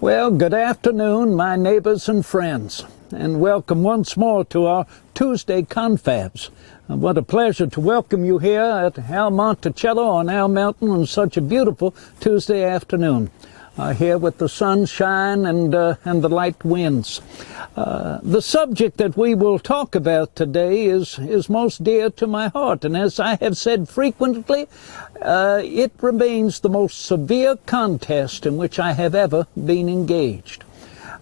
Well, good afternoon, my neighbors and friends, and welcome once more to our Tuesday confabs. What a pleasure to welcome you here at Al Monticello on Al Mountain on such a beautiful Tuesday afternoon. Here with the sunshine and the light winds. The subject that we will talk about today is most dear to my heart, and as I have said frequently, it remains the most severe contest in which I have ever been engaged.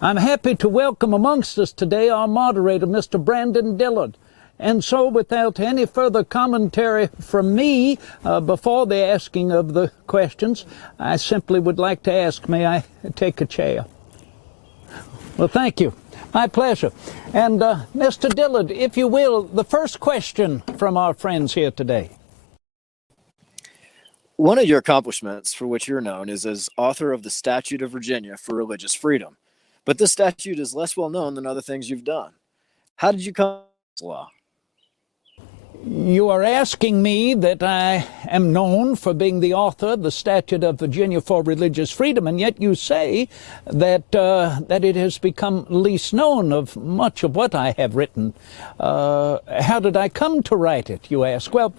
I'm happy to welcome amongst us today our moderator, Mr. Brandon Dillard. And so, without any further commentary from me before the asking of the questions, I simply would like to ask, may I take a chair? Well, thank you. My pleasure. And Mr. Dillard, if you will, the first question from our friends here today. One of your accomplishments for which you're known is as author of the Statute of Virginia for Religious Freedom. But this statute is less well known than other things you've done. How did you come to this law? You are asking me that I am known for being the author of the Statute of Virginia for Religious Freedom, and yet you say that it has become least known of much of what I have written. How did I come to write it, you ask? Well,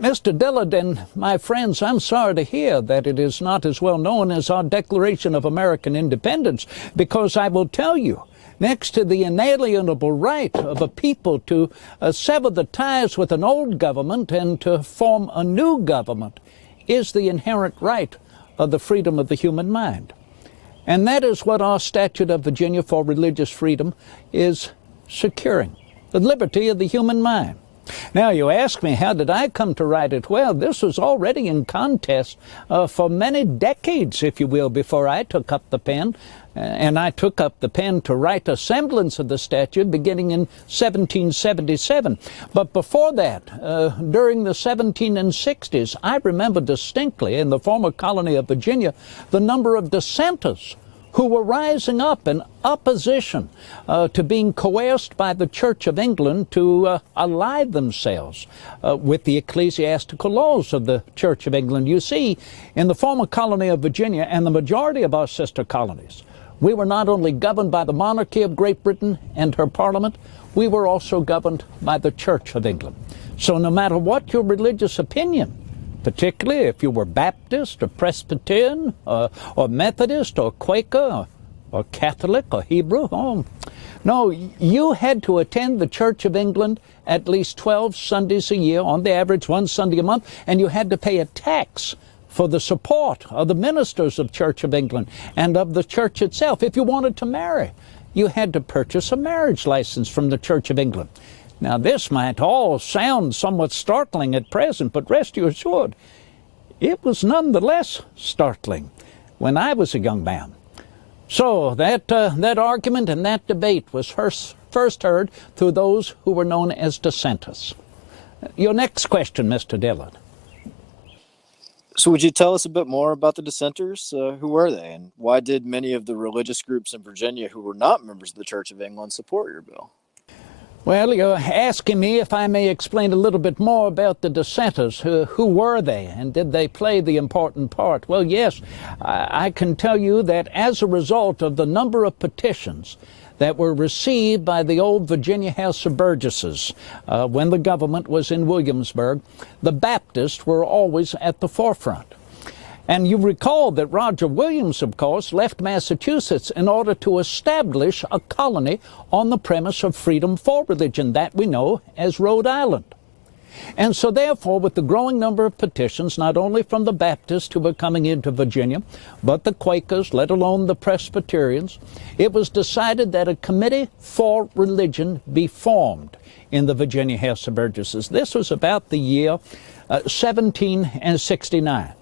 Mr. Dillard and my friends, I'm sorry to hear that it is not as well known as our Declaration of American Independence, because I will tell you, next to the inalienable right of a people to sever the ties with an old government and to form a new government is the inherent right of the freedom of the human mind. And that is what our Statute of Virginia for Religious Freedom is securing, the liberty of the human mind. Now, you ask me, how did I come to write it? Well, this was already in contest for many decades, if you will, before I took up the pen. And I took up the pen to write a semblance of the statute beginning in 1777. But before that, during the 1760s, I remember distinctly in the former colony of Virginia the number of dissenters who were rising up in opposition to being coerced by the Church of England to ally themselves with the ecclesiastical laws of the Church of England. You see, in the former colony of Virginia and the majority of our sister colonies, we were not only governed by the monarchy of Great Britain and her parliament, we were also governed by the Church of England. So no matter what your religious opinion, particularly if you were Baptist or Presbyterian or Methodist or Quaker or Catholic or Hebrew, no, you had to attend the Church of England at least 12 Sundays a year, on the average one Sunday a month, and you had to pay a tax for the support of the ministers of Church of England and of the church itself. If you wanted to marry, you had to purchase a marriage license from the Church of England. Now, this might all sound somewhat startling at present, but rest you assured, it was nonetheless startling when I was a young man. So that argument and that debate was first heard through those who were known as dissenters. Your next question, Mr. Dillard. So would you tell us a bit more about the dissenters? Who were they, and why did many of the religious groups in Virginia who were not members of the Church of England support your bill? Well, you're asking me if I may explain a little bit more about the dissenters. Who were they, and did they play the important part? Well, yes, I can tell you that as a result of the number of petitions that were received by the old Virginia House of Burgesses when the government was in Williamsburg, the Baptists were always at the forefront. And you recall that Roger Williams, of course, left Massachusetts in order to establish a colony on the premise of freedom for religion, that we know as Rhode Island. And so therefore, with the growing number of petitions, not only from the Baptists who were coming into Virginia, but the Quakers, let alone the Presbyterians, it was decided that a committee for religion be formed in the Virginia House of Burgesses. This was about the year 1769.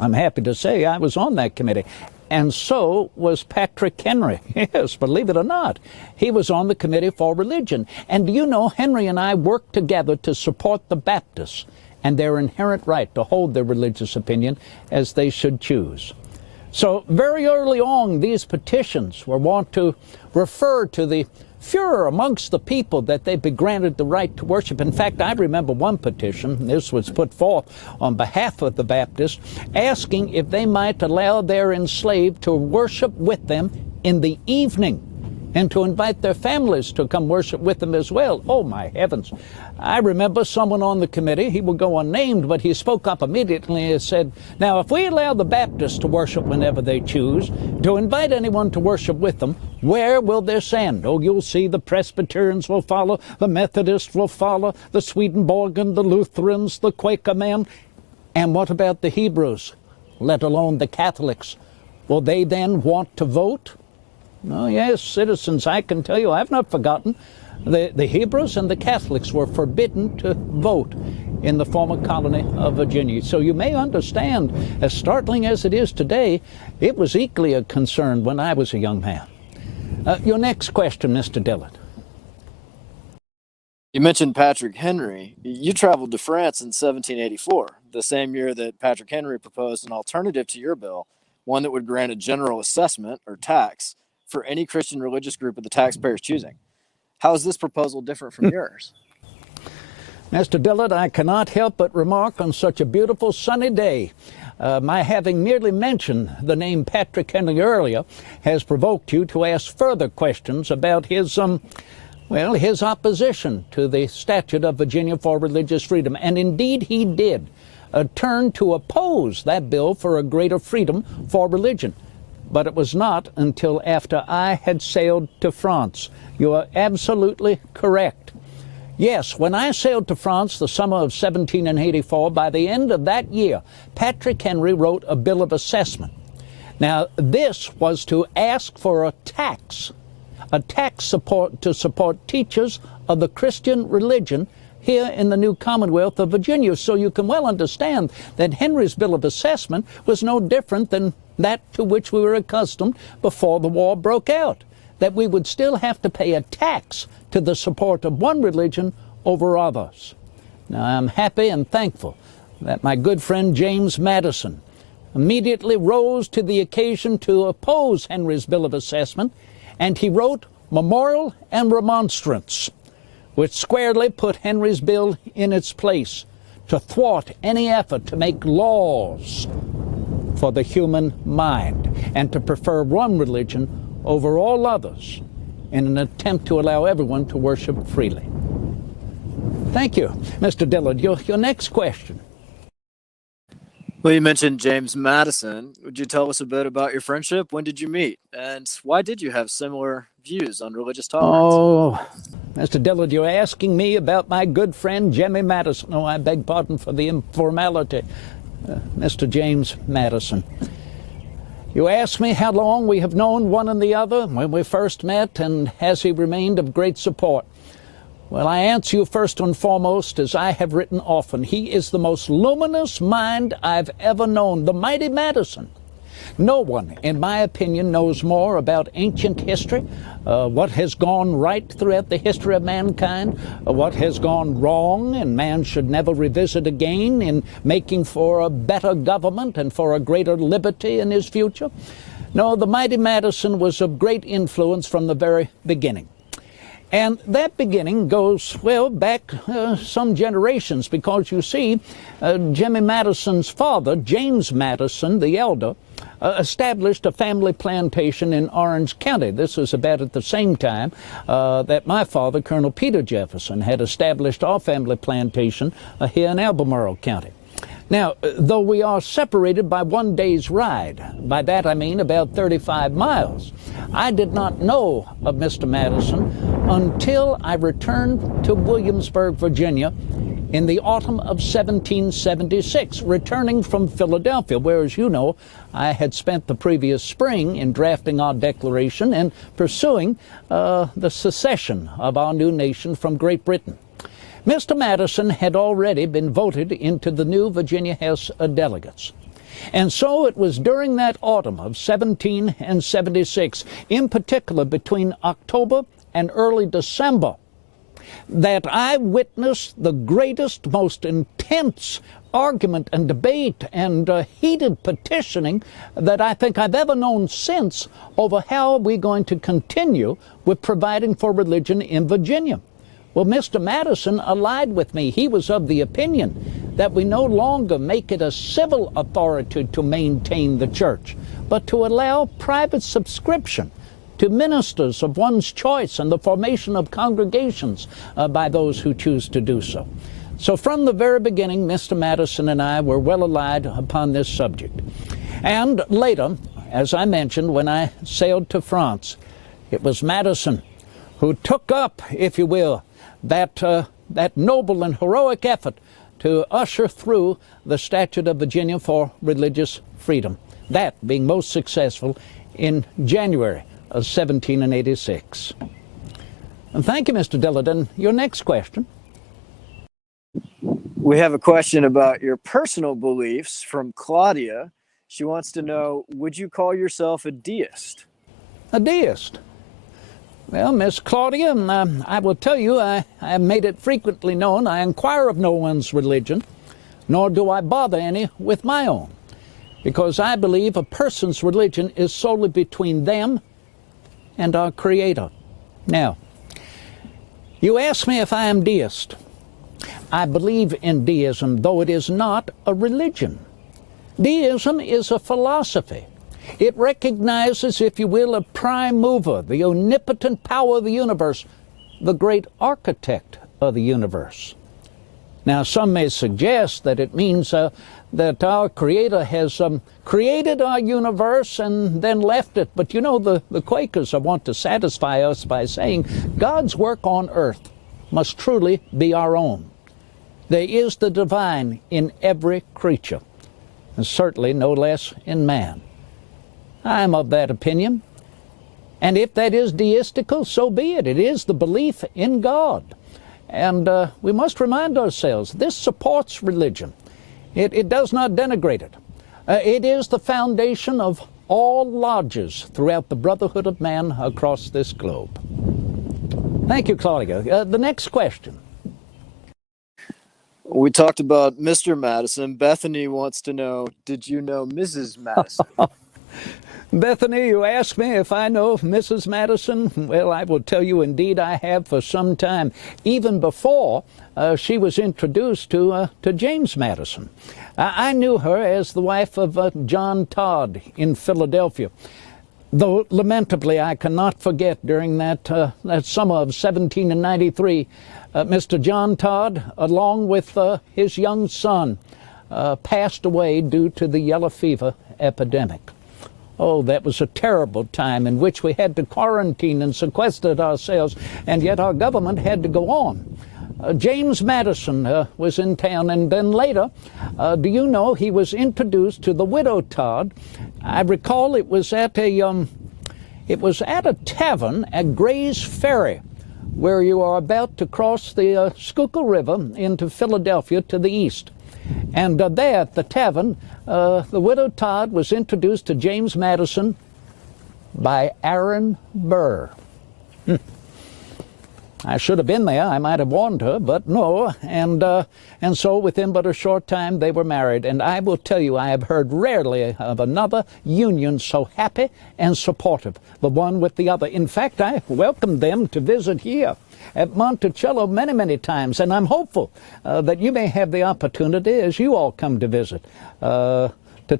I'm happy to say I was on that committee. And so was Patrick Henry. Yes, believe it or not. He was on the Committee for Religion. And do you know, Henry and I worked together to support the Baptists and their inherent right to hold their religious opinion as they should choose. So very early on, these petitions were wont to refer to the furor amongst the people that they'd be granted the right to worship. In fact, I remember one petition, this was put forth on behalf of the Baptists, asking if they might allow their enslaved to worship with them in the evening, and to invite their families to come worship with them as well. Oh, my heavens. I remember someone on the committee, he will go unnamed, but he spoke up immediately and said, now, if we allow the Baptists to worship whenever they choose, to invite anyone to worship with them, where will this end? Oh, you'll see the Presbyterians will follow, the Methodists will follow, the Swedenborgian, the Lutherans, the Quaker men. And what about the Hebrews, let alone the Catholics? Will they then want to vote? Oh, yes, citizens, I can tell you, I've not forgotten. The Hebrews and the Catholics were forbidden to vote in the former colony of Virginia. So you may understand, as startling as it is today, it was equally a concern when I was a young man. Your next question, Mr. Dillard. You mentioned Patrick Henry. You traveled to France in 1784, the same year that Patrick Henry proposed an alternative to your bill, one that would grant a general assessment or tax for any Christian religious group of the taxpayer's choosing. How is this proposal different from yours? Mr. Dillard, I cannot help but remark on such a beautiful sunny day, my having merely mentioned the name Patrick Henry earlier has provoked you to ask further questions about his opposition to the Statute of Virginia for Religious Freedom. And indeed he did turn to oppose that bill for a greater freedom for religion. But it was not until after I had sailed to France. You are absolutely correct. Yes, when I sailed to France the summer of 1784, by the end of that year, Patrick Henry wrote a bill of assessment. Now, this was to ask for a tax support to support teachers of the Christian religion here in the new Commonwealth of Virginia. So you can well understand that Henry's bill of assessment was no different than that to which we were accustomed before the war broke out, that we would still have to pay a tax to the support of one religion over others. Now, I'm happy and thankful that my good friend James Madison immediately rose to the occasion to oppose Henry's bill of assessment, and he wrote Memorial and Remonstrance, which squarely put Henry's bill in its place to thwart any effort to make laws for the human mind and to prefer one religion over all others in an attempt to allow everyone to worship freely. Thank you. Mr. Dillard, your next question. Well, you mentioned James Madison. Would you tell us a bit about your friendship? When did you meet? And why did you have similar views on religious tolerance? Oh, Mr. Dillard, you're asking me about my good friend Jemmy Madison. Oh, I beg pardon for the informality. Mr. James Madison. You asked me how long we have known one and the other, when we first met, and has he remained of great support? Well, I answer you first and foremost, as I have written often, he is the most luminous mind I've ever known, the mighty Madison. No one, in my opinion, knows more about ancient history, what has gone right throughout the history of mankind, what has gone wrong and man should never revisit again in making for a better government and for a greater liberty in his future. No, the mighty Madison was of great influence from the very beginning. And that beginning goes, well, back some generations, because you see, Jemmy Madison's father, James Madison, the elder, established a family plantation in Orange County. This was about at the same time that my father, Colonel Peter Jefferson, had established our family plantation here in Albemarle County. Now, though we are separated by one day's ride, by that I mean about 35 miles, I did not know of Mr. Madison until I returned to Williamsburg, Virginia in the autumn of 1776, returning from Philadelphia, where, as you know, I had spent the previous spring in drafting our Declaration and pursuing the secession of our new nation from Great Britain. Mr. Madison had already been voted into the new Virginia House of Delegates. And so it was during that autumn of 1776, in particular between October and early December that I witnessed the greatest, most intense argument and debate and heated petitioning that I think I've ever known since over how we're going to continue with providing for religion in Virginia. Well, Mr. Madison allied with me. He was of the opinion that we no longer make it a civil authority to maintain the church, but to allow private subscription to ministers of one's choice and the formation of congregations by those who choose to do so. So from the very beginning, Mr. Madison and I were well allied upon this subject. And later, as I mentioned, when I sailed to France, it was Madison who took up, if you will, that noble and heroic effort to usher through the Statute of Virginia for religious freedom, that being most successful in January of 1786. And thank you, Mr. Dillard. Your next question. We have a question about your personal beliefs from Claudia. She wants to know, would you call yourself a deist? A deist? Well, Miss Claudia, I will tell you, I have made it frequently known I inquire of no one's religion, nor do I bother any with my own, because I believe a person's religion is solely between them and our Creator. Now, you ask me if I am deist. I believe in deism, though it is not a religion. Deism is a philosophy. It recognizes, if you will, a prime mover, the omnipotent power of the universe, the great architect of the universe. Now, some may suggest that it means that our Creator has created our universe and then left it. But you know, the Quakers want to satisfy us by saying God's work on earth must truly be our own. There is the divine in every creature, and certainly no less in man. I am of that opinion. And if that is deistical, so be it. It is the belief in God. And we must remind ourselves, this supports religion. It does not denigrate it. It is the foundation of all lodges throughout the brotherhood of man across this globe. Thank you, Claudia. The next question. We talked about Mr. Madison. Bethany wants to know, did you know Mrs. Madison? Bethany, you ask me if I know Mrs. Madison. Well, I will tell you, indeed, I have for some time, even before she was introduced to James Madison. I knew her as the wife of John Todd in Philadelphia. Though, lamentably, I cannot forget during that summer of 1793, Mr. John Todd, along with his young son, passed away due to the yellow fever epidemic. Oh, that was a terrible time in which we had to quarantine and sequester ourselves, and yet our government had to go on. James Madison was in town, and then later, do you know, he was introduced to the widow Todd. I recall it was at a tavern at Gray's Ferry, where you are about to cross the Schuylkill River into Philadelphia to the east. And there at the tavern, the widow Todd was introduced to James Madison by Aaron Burr. I should have been there. I might have warned her, but no. And so within but a short time, they were married. And I will tell you, I have heard rarely of another union so happy and supportive, the one with the other. In fact, I welcomed them to visit here at Monticello many, many times. And I'm hopeful that you may have the opportunity, as you all come to visit, to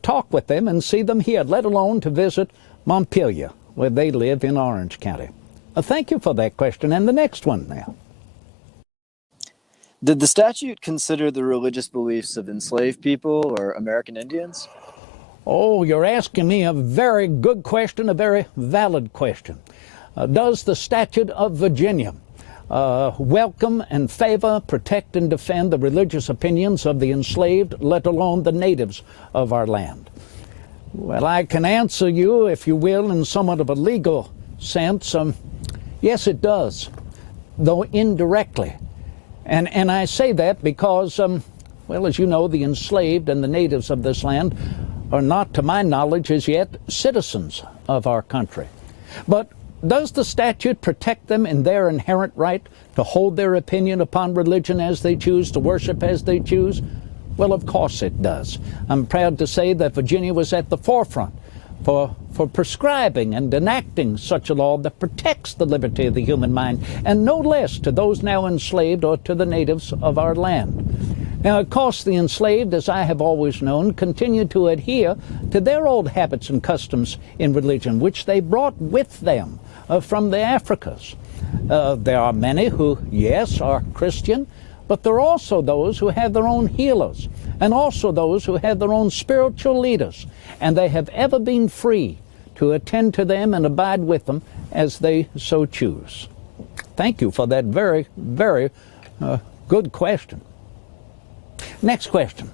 talk with them and see them here, let alone to visit Montpelier, where they live in Orange County. Thank you for that question. And the next one now. Did the statute consider the religious beliefs of enslaved people or American Indians? Oh, you're asking me a very good question, a very valid question. Does the Statute of Virginia welcome and favor, protect, and defend the religious opinions of the enslaved, let alone the natives of our land? Well, I can answer you, if you will, in somewhat of a legal sense. Yes, it does, though indirectly. And I say that because, well, as you know, the enslaved and the natives of this land are not, to my knowledge, as yet citizens of our country. But Does the statute protect them in their inherent right to hold their opinion upon religion as they choose, to worship as they choose? Well, of course it does. I'm proud to say that Virginia was at the forefront for prescribing and enacting such a law that protects the liberty of the human mind, and no less to those now enslaved or to the natives of our land. Now, of course, the enslaved, as I have always known, continue to adhere to their old habits and customs in religion, which they brought with them from the Africas. There are many who, yes, are Christian, but there are also those who have their own healers, and also those who have their own spiritual leaders, and they have ever been free to attend to them and abide with them as they so choose. Thank you for that very, very good question. Next question.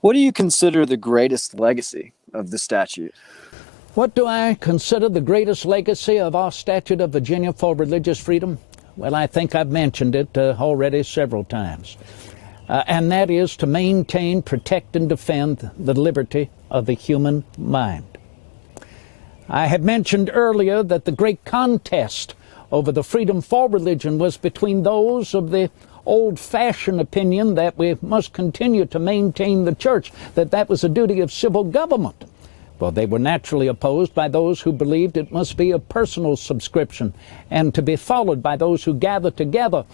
What do you consider the greatest legacy of the statute? What do I consider the greatest legacy of our Statute of Virginia for religious freedom? Well, I think I've mentioned it already several times. And that is to maintain, protect, and defend the liberty of the human mind. I had mentioned earlier that the great contest over the freedom for religion was between those of the old-fashioned opinion that we must continue to maintain the church, that was a duty of civil government. Well, they were naturally opposed by those who believed it must be a personal subscription and to be followed by those who gather together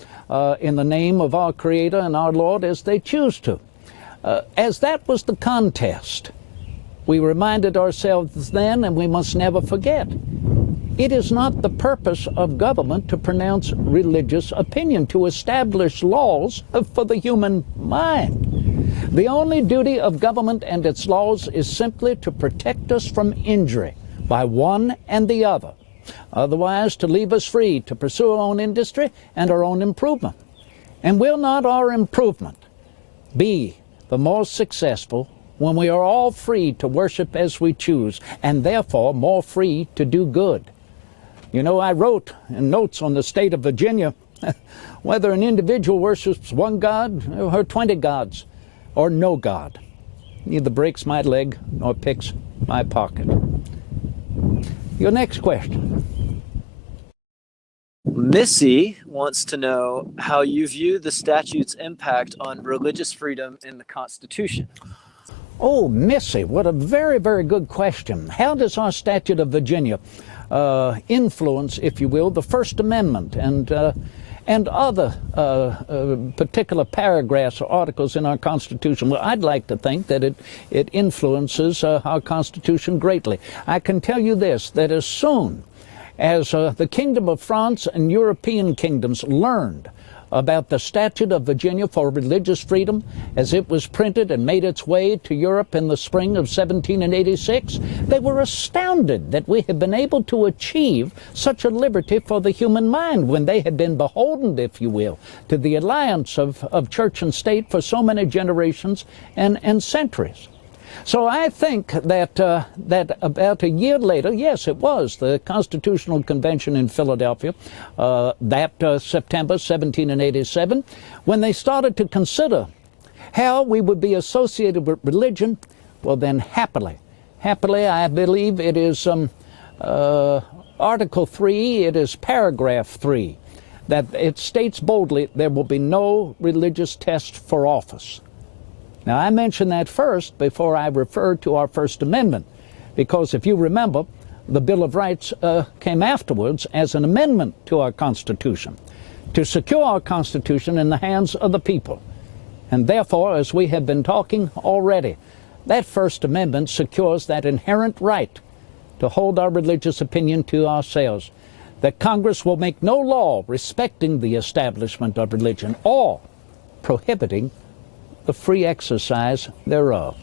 in the name of our Creator and our Lord as they choose to. As that was the contest, we reminded ourselves then, and we must never forget, it is not the purpose of government to pronounce religious opinion, to establish laws for the human mind. The only duty of government and its laws is simply to protect us from injury by one and the other. Otherwise, to leave us free to pursue our own industry and our own improvement. And will not our improvement be the more successful when we are all free to worship as we choose, and therefore more free to do good? You know, I wrote in notes on the state of Virginia, whether an individual worships one God or 20 gods, or no God, neither breaks my leg nor picks my pocket. Your next question. Missy wants to know how you view the statute's impact on religious freedom in the Constitution. Oh, Missy, what a very, very good question. How does our Statute of Virginia influence, if you will, the First Amendment and other particular paragraphs or articles in our Constitution? Well, I'd like to think that it influences our Constitution greatly. I can tell you this, that as soon as the Kingdom of France and European kingdoms learned about the Statute of Virginia for religious freedom as it was printed and made its way to Europe in the spring of 1786, they were astounded that we had been able to achieve such a liberty for the human mind when they had been beholden, if you will, to the alliance of church and state for so many generations and centuries. So I think that about a year later, yes, it was the Constitutional Convention in Philadelphia, that September 1787, when they started to consider how we would be associated with religion. Well, then happily, I believe it is Article 3, it is paragraph 3, that it states boldly there will be no religious test for office. Now, I mentioned that first before I referred to our First Amendment, because if you remember, the Bill of Rights came afterwards as an amendment to our Constitution to secure our Constitution in the hands of the people. And therefore, as we have been talking already, that First Amendment secures that inherent right to hold our religious opinion to ourselves, that Congress will make no law respecting the establishment of religion or prohibiting the free exercise thereof.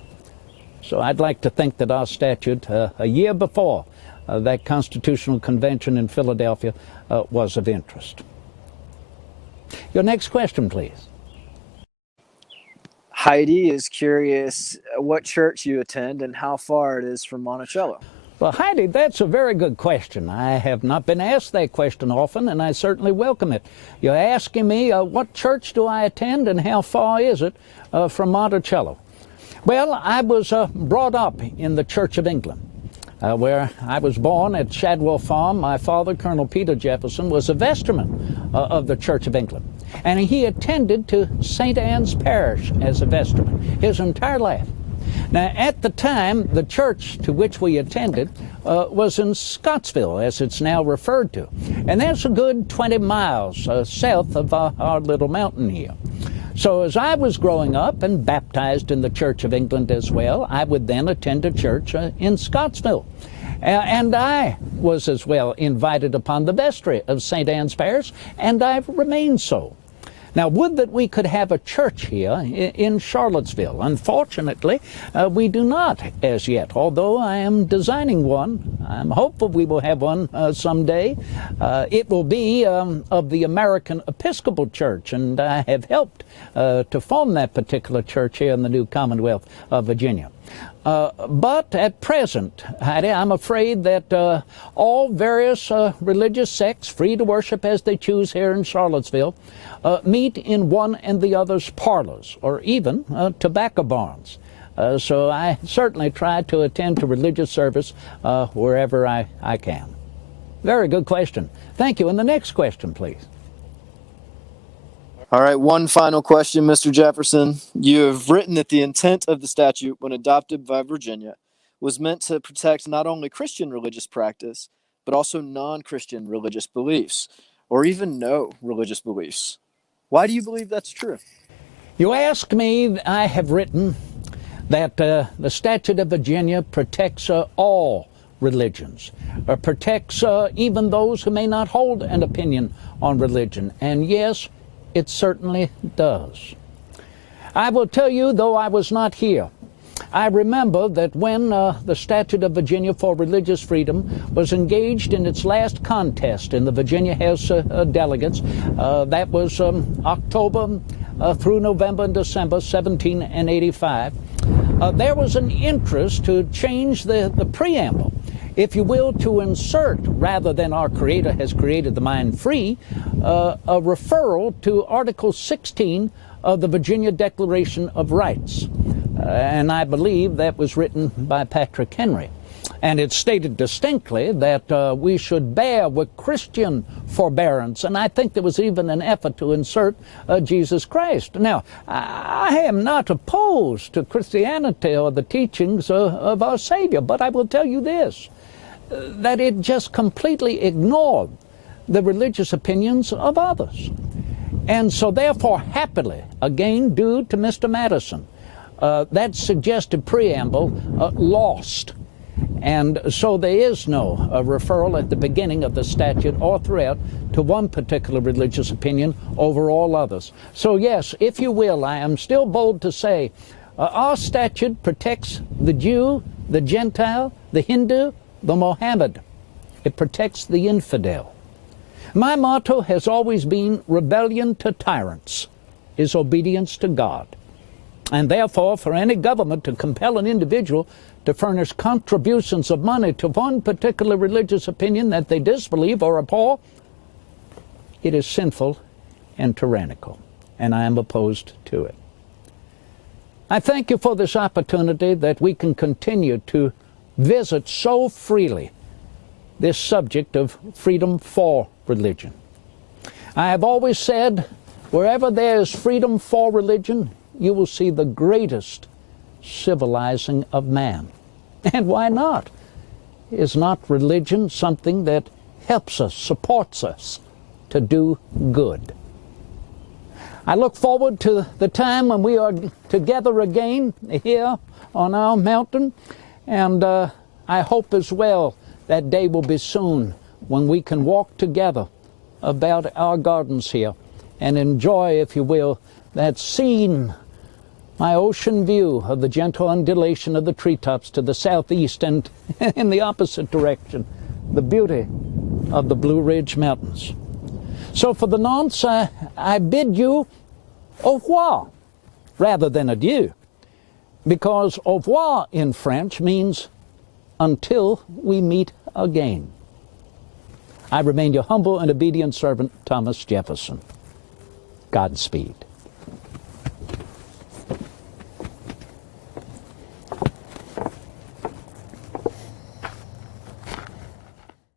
So I'd like to think that our statute, a year before that Constitutional Convention in Philadelphia, was of interest. Your next question, please. Heidi is curious what church you attend and how far it is from Monticello. Well, Heidi, that's a very good question. I have not been asked that question often, and I certainly welcome it. You're asking me what church do I attend and how far is it from Monticello? Well, I was brought up in the Church of England. where I was born at Shadwell Farm. My father, Colonel Peter Jefferson, was a vestryman of the Church of England. And he attended to St. Anne's Parish as a vestryman his entire life. Now, at the time, the church to which we attended was in Scottsville, as it's now referred to. And that's a good 20 miles south of our little mountain here. So as I was growing up and baptized in the Church of England as well, I would then attend a church in Scottsville. And I was as well invited upon the vestry of St. Anne's Parish, and I've remained so. Now, would that we could have a church here in Charlottesville. Unfortunately, we do not as yet, although I am designing one. I'm hopeful we will have one someday. It will be of the American Episcopal Church, and I have helped to form that particular church here in the new Commonwealth of Virginia. But at present, Heidi, I'm afraid that all various religious sects, free to worship as they choose here in Charlottesville, meet in one and the other's parlors, or even tobacco barns. So I certainly try to attend to religious service wherever I can. Very good question. Thank you. And the next question, please. All right, one final question, Mr. Jefferson. You have written that the intent of the statute, when adopted by Virginia, was meant to protect not only Christian religious practice, but also non-Christian religious beliefs, or even no religious beliefs. Why do you believe that's true? You ask me, I have written that the Statute of Virginia protects all religions, protects even those who may not hold an opinion on religion. And yes, it certainly does. I will tell you, though I was not here, I remember that when the Statute of Virginia for Religious Freedom was engaged in its last contest in the Virginia House of Delegates, that was October through November and December 1785, there was an interest to change the preamble, if you will, to insert, rather than our Creator has created the mind free, a referral to Article 16 of the Virginia Declaration of Rights. And I believe that was written by Patrick Henry. And it stated distinctly that we should bear with Christian forbearance. And I think there was even an effort to insert Jesus Christ. Now, I am not opposed to Christianity or the teachings of our Savior, but I will tell you this, that it just completely ignored the religious opinions of others. And so therefore, happily, again due to Mr. Madison, that suggested preamble lost. And so there is no referral at the beginning of the statute or throughout to one particular religious opinion over all others. So yes, if you will, I am still bold to say our statute protects the Jew, the Gentile, the Hindu, the Mohammed. It protects the infidel. My motto has always been rebellion to tyrants is obedience to God. And therefore, for any government to compel an individual to furnish contributions of money to one particular religious opinion that they disbelieve or abhor, it is sinful and tyrannical, and I am opposed to it. I thank you for this opportunity that we can continue to visit so freely this subject of freedom for religion. I have always said, wherever there is freedom for religion, you will see the greatest civilizing of man. And why not? Is not religion something that helps us, supports us to do good? I look forward to the time when we are together again here on our mountain, and I hope as well that day will be soon when we can walk together about our gardens here and enjoy, if you will, that scene, my ocean view of the gentle undulation of the treetops to the southeast, and in the opposite direction, the beauty of the Blue Ridge Mountains. So for the nonce, I bid you au revoir rather than adieu, because au revoir in French means until we meet again. I remain your humble and obedient servant, Thomas Jefferson. Godspeed.